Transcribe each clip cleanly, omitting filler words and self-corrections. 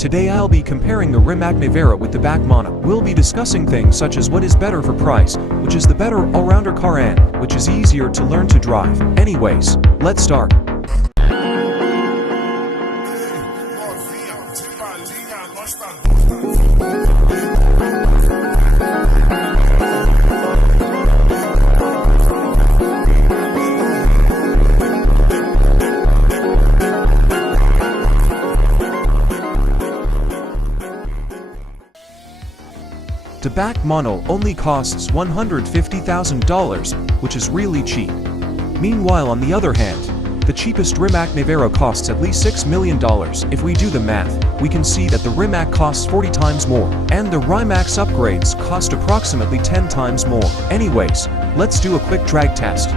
Today I'll be comparing the Rimac Nevera with the BAC Mono. We'll be discussing things such as what is better for price, which is the better all-rounder car, and which is easier to learn to drive. Anyways, let's start. The BAC Mono only costs $150,000, which is really cheap. Meanwhile, on the other hand, the cheapest Rimac Nevera costs at least $6 million. If we do the math, we can see that the Rimac costs 40 times more, and the Rimac's upgrades cost approximately 10 times more. Anyways, let's do a quick drag test.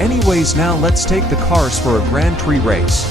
Anyways, now let's take the cars for a Grand Prix race.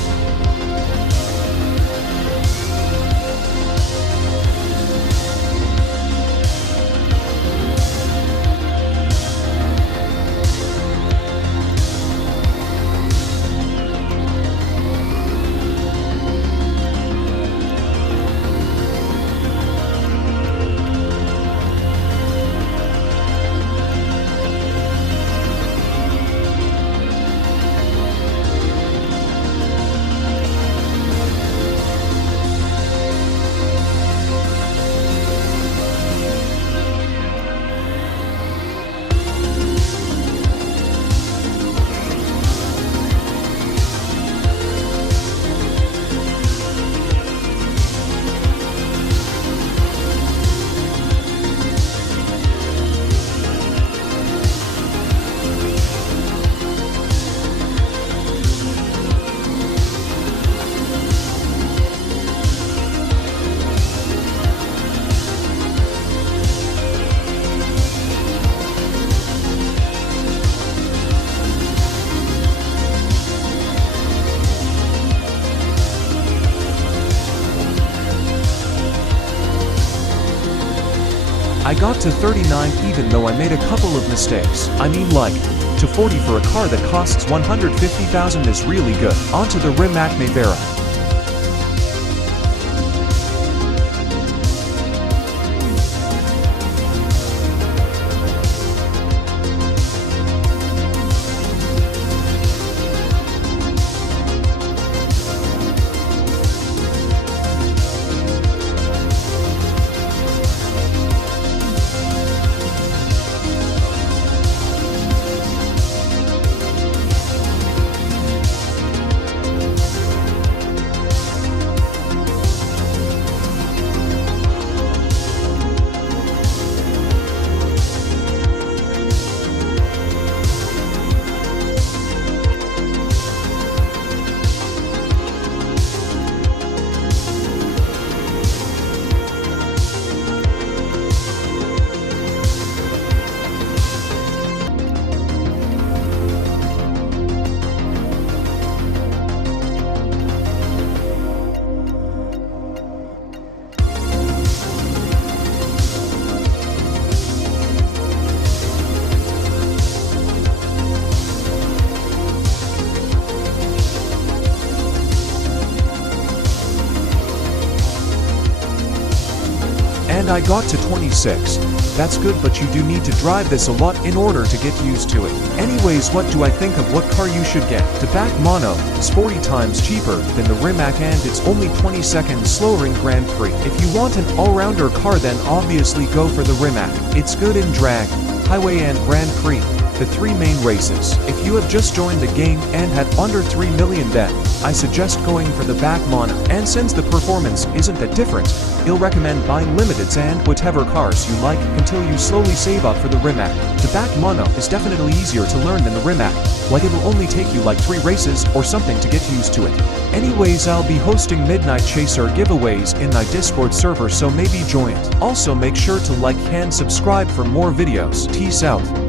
I got to 39 even though I made a couple of mistakes. I mean, like, to 40 for a car that costs $150,000 is really good. On to the Rimac Nevera. and I got to 26. That's good, but you do need to drive this a lot in order to get used to it. Anyways, what do I think of what car you should get? The BAC Mono is 40 times cheaper than the Rimac and it's only 20 seconds slower in Grand Prix. If you want an all-rounder car, then obviously go for the Rimac. It's good in drag, highway and Grand Prix, the three main races. If you have just joined the game and had under 3 million, then I suggest going for the BAC Mono. And since the performance isn't that different, you'll recommend buying limiteds and whatever cars you like until you slowly save up for the Rimac. The BAC Mono is definitely easier to learn than the Rimac, like it'll only take you like 3 races or something to get used to it. Anyways, I'll be hosting Midnight Chaser giveaways in my Discord server, so maybe join it. Also make sure to like and subscribe for more videos. Peace out.